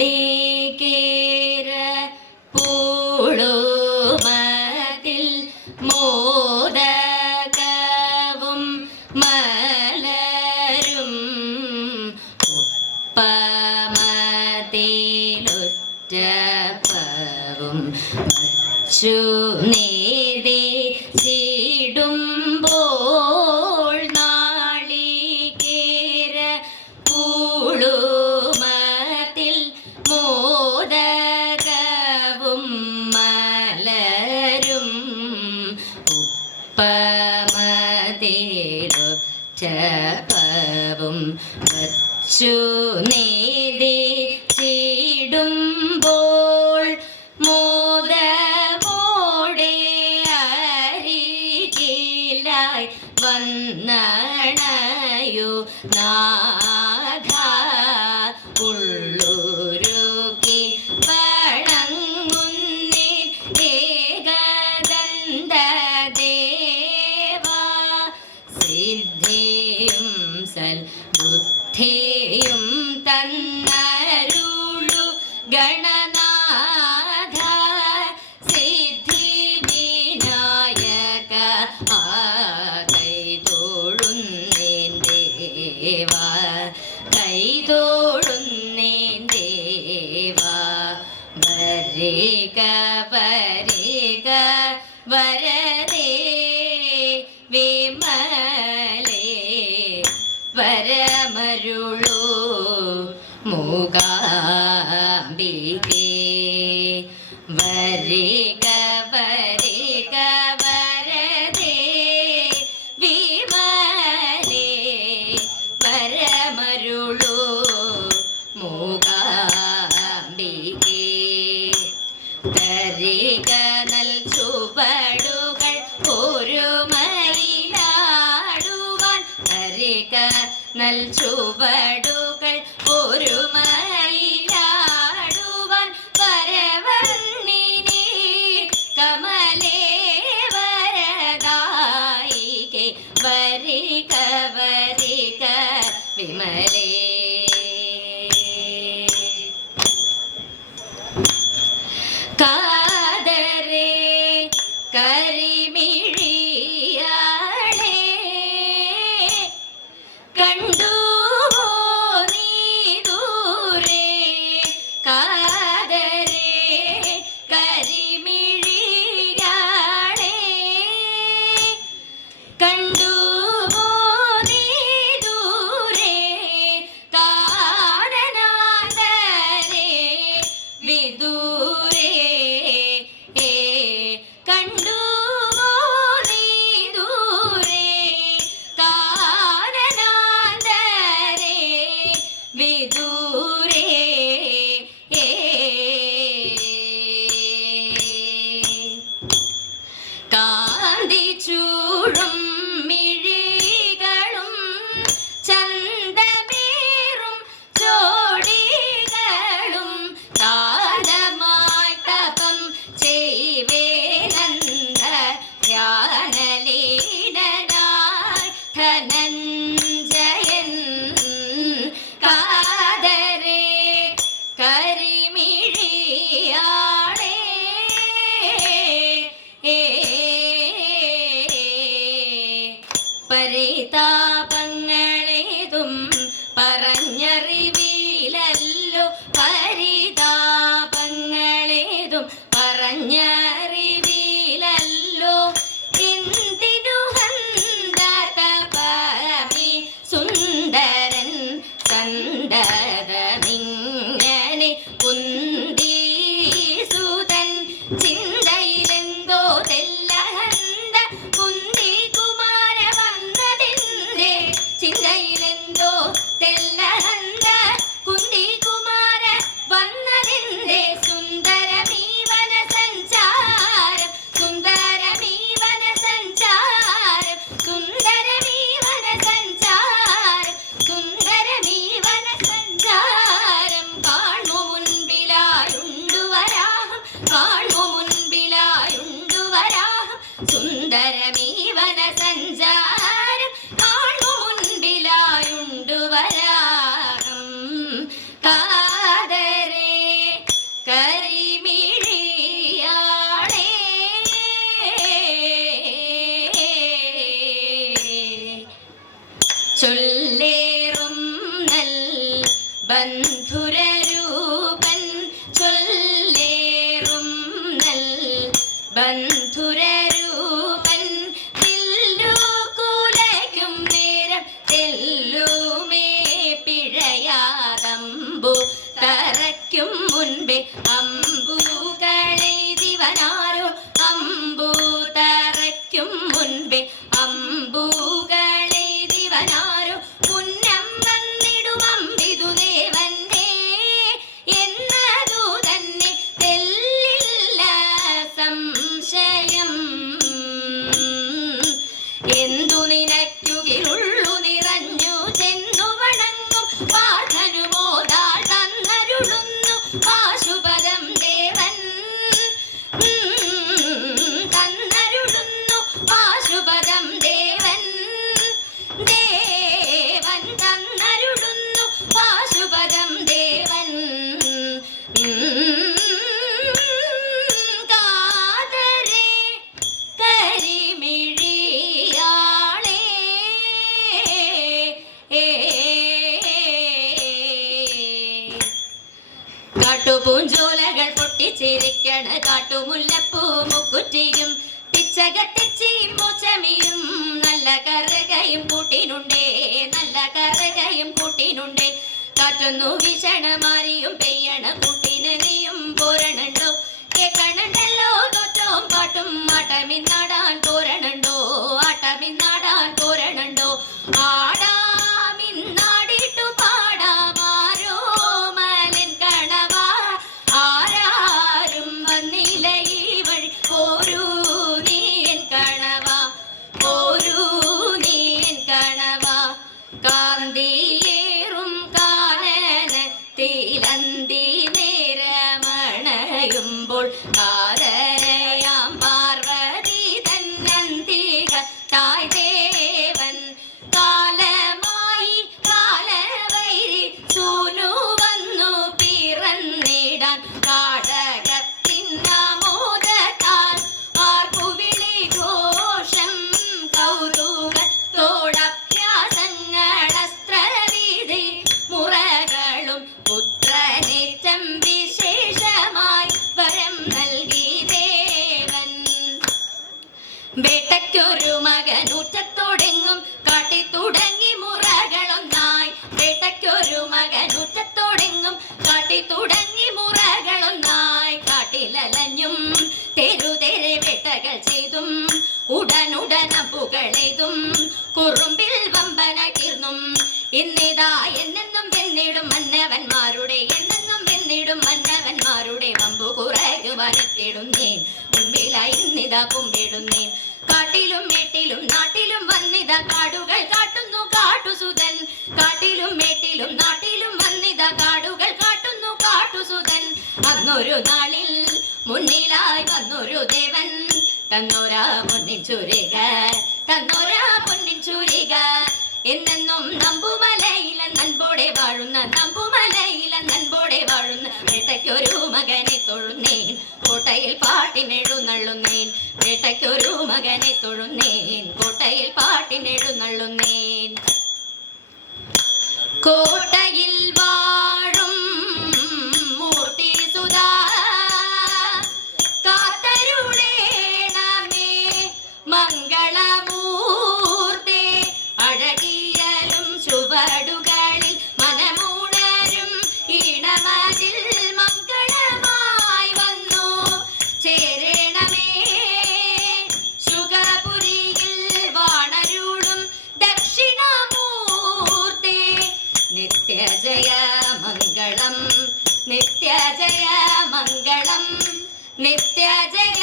നാളികേര പൂളുമതിൽ മോദകവും മലരും ഉപ്പമതിലുറ്റപ്പവും വച്ചു നേതേ ചീടുമ്പോൾ നാളികേര പൂളുമതിൽ മോദകവും മലരും ഉപ്പമതിലുറ്റപ്പവും വച്ചു നേതേ ചീടുമ്പോൾ മോദമോടെ അരികിലായി വന്നണയു നാഥ ഉള്ളുരുകി വണങ്ങുന്നേൻ ഏകദന്ത ദേവാ സിദ്ധിയും സൽബുദ്ധിയും തന്നരുളു ഗണനാഥ സിദ്ധി വിനായക കൈതോഴുന്നേൻ ദേവാ കൈതോഴുന്നേൻ ദേവാ വരിക വരിക വരദേ വിമലേ വരമരുളൂ മൂകാംബികേ വരിക വരിക വരദേ വിമലേ വരമരുളൂ മൂകാംബികേ തരിക നൽ ചുവടുകൾ ഒരുമയിലാടുവാൻ തരിക നൽ ചുവടുകൾ ഒരുമയിലാടുവാൻ വരവർണ്ണിനി കമലേ വരദായികേ വരിക വരിക വിമലേ കാതരേ കരിമിഴിയാളേ കണ്ടു നീ ദൂരെ കാതരേ കരിമിഴിയാളേ കണ്ടു നീ ദൂരെ കാനനാദരേ വിദൂരേ കണ്ടു അസുരരൂപൻ വില്ലു കുലയ്ക്കും നേരം തെല്ലുമേ പിഴയാതമ്പു തറയ്ക്കും മുൻപേ അമ്പുകളെയ്തിവനാരോ അമ്പു തറയ്ക്കും മുൻപേ അമ്പുകളെയ്തിവനാരോ മുന്നം വന്നിടും അമ്പിതു ദേവന്റെ എന്നതു തന്നെ തെല്ലില്ല സംശയം. എന്തു നിനയ്ക്കുകിലുള്ളു നിറഞ്ഞു ചെന്നു വണങ്ങും പാർത്ഥനുമോദാൾ തന്നരുളുന്നു പാശുപദം ദേവൻ തന്നരുളുന്നു പാശുപദം ദേവൻ ദേവൻ തന്നരുളുന്നു പാശുപദം ദേവൻ. കാതരേ കരിമിഴിയാളേ കാട്ടുപൂഞ്ചോലകൾ പൊട്ടിച്ചിരിക്കണ കാട്ടുമുല്ലപ്പൂ മുക്കുറ്റിയും പിച്ചകത്തിച്ചിയും പൂച്ചമിയും നല്ല കറുകയും കൂട്ടിനുണ്ടേ നല്ല കറുകയും കൂട്ടിനുണ്ടേ. കാറ്റൊന്നു വീശണമാരിയും പെയ്യണ കൂട്ടിന് നീയും പോരണുണ്ടോ കേക്കണുണ്ടല്ലോ തോറ്റവും പാട്ടും ആട്ടമിന്നാടാൻ പോരണുണ്ടോ ആട്ടമിന്നാടാൻ പോരണുണ്ടോ. ആടാമിന്നാടിട്ടു പാടാമാരോ മലൻ കണവാ ആരാരും വന്നില്ല ഈ വഴി പോരൂ നീ എൻ കണവാ പോരൂ നീ എൻ കണവാ. കാന്തിയേറും കാനനത്തിലന്തി നേരമണയുമ്പോൾ കാതരയാം പാർവതി തന്നന്തിക തായ് ദേവൻ കാലമായി കാലവൈരി സൂനു വന്നു പിറന്നിടാൻ കാടകത്തിന്നമോദത്താൽ ആർപ്പുവിളി ഘോഷം കൗതുകത്തോടഭ്യാസങ്ങളസ്ത്രവിധി മുറകളും പുത്രനേറ്റം വിശേഷമായി വരം നൽകി ദേവൻ. വേട്ടയ്ക്കൊരു മകനൂറ്റത്തോടെങ്ങും കാട്ടിത്തുടങ്ങി മുറകളൊന്നായി വേട്ടയ്ക്കൊരു മകനൂറ്റത്തോടെങ്ങും കാട്ടിത്തുടങ്ങി മുറകളൊന്നായി. കാട്ടിലലഞ്ഞും തെരുതെരെ വേട്ടകൾ ചെയ്തും ഉടനുടനപ്പുകളെയ്തും കുറുമ്പിൽ വമ്പനായിത്തീർന്നും ഇന്നിതാ എന്നെന്നും വെന്നിടും മന്നവന്മാരുടെ എന്നെന്നും വെന്നിടും മന്നവന്മാരുടെ വമ്പു കുറയുവാനെത്തിടും നീൻ മുൻപിലായി ഇന്നിതാ കുമ്പിടും നീൻ. കാട്ടിലും മേട്ടിലും നാട്ടിലും വന്നിതാ കാടുകൾ കാട്ടുന്നു കാട്ടുസുതൻ കാട്ടിലും മേട്ടിലും നാട്ടിലും വന്നിതാ കാടുകൾ കാട്ടുന്നു കാട്ടുസുതൻ. അന്നൊരു നാളിൽ മുന്നിലായി വന്നൊരു ദേവൻ തന്നോരാ പൊന്നിൻ ചുരിക തന്നോരാ പൊന്നിൻ ചുരിക. എന്നെന്നും നമ്പുമലയില നൻപോടെ വാഴുന്ന നമ്പുമലയില നൻപോടെ വാഴുന്ന വേട്ടയ്ക്കൊരു മകനെ തൊഴുന്നേൻ കോട്ടയിൽ പാട്ടിനെഴുന്നള്ളുന്നേൻ വേട്ടയ്ക്കൊരു മകനെ തൊഴുന്നേൻ കോട്ടയിൽ പാട്ടിനെഴുന്നള്ളുന്നേൻ. കോട്ടയിൽ വാഴും മൂർത്തി സുധാ കാത്തരുളേണമേ മംഗളമൂർത്തേ. അഴകിയലും ചുവടുകളിൽ മനമുണരും ഈണമതിൽ മംഗളമായി വന്നു ചേരണമേ. ശുഗപുരിയിൽ വാണരുളും ദക്ഷിണമൂർത്തേ. നിത്യജയ മംഗളം നിത്യജയ മംഗളം നിത്യജയ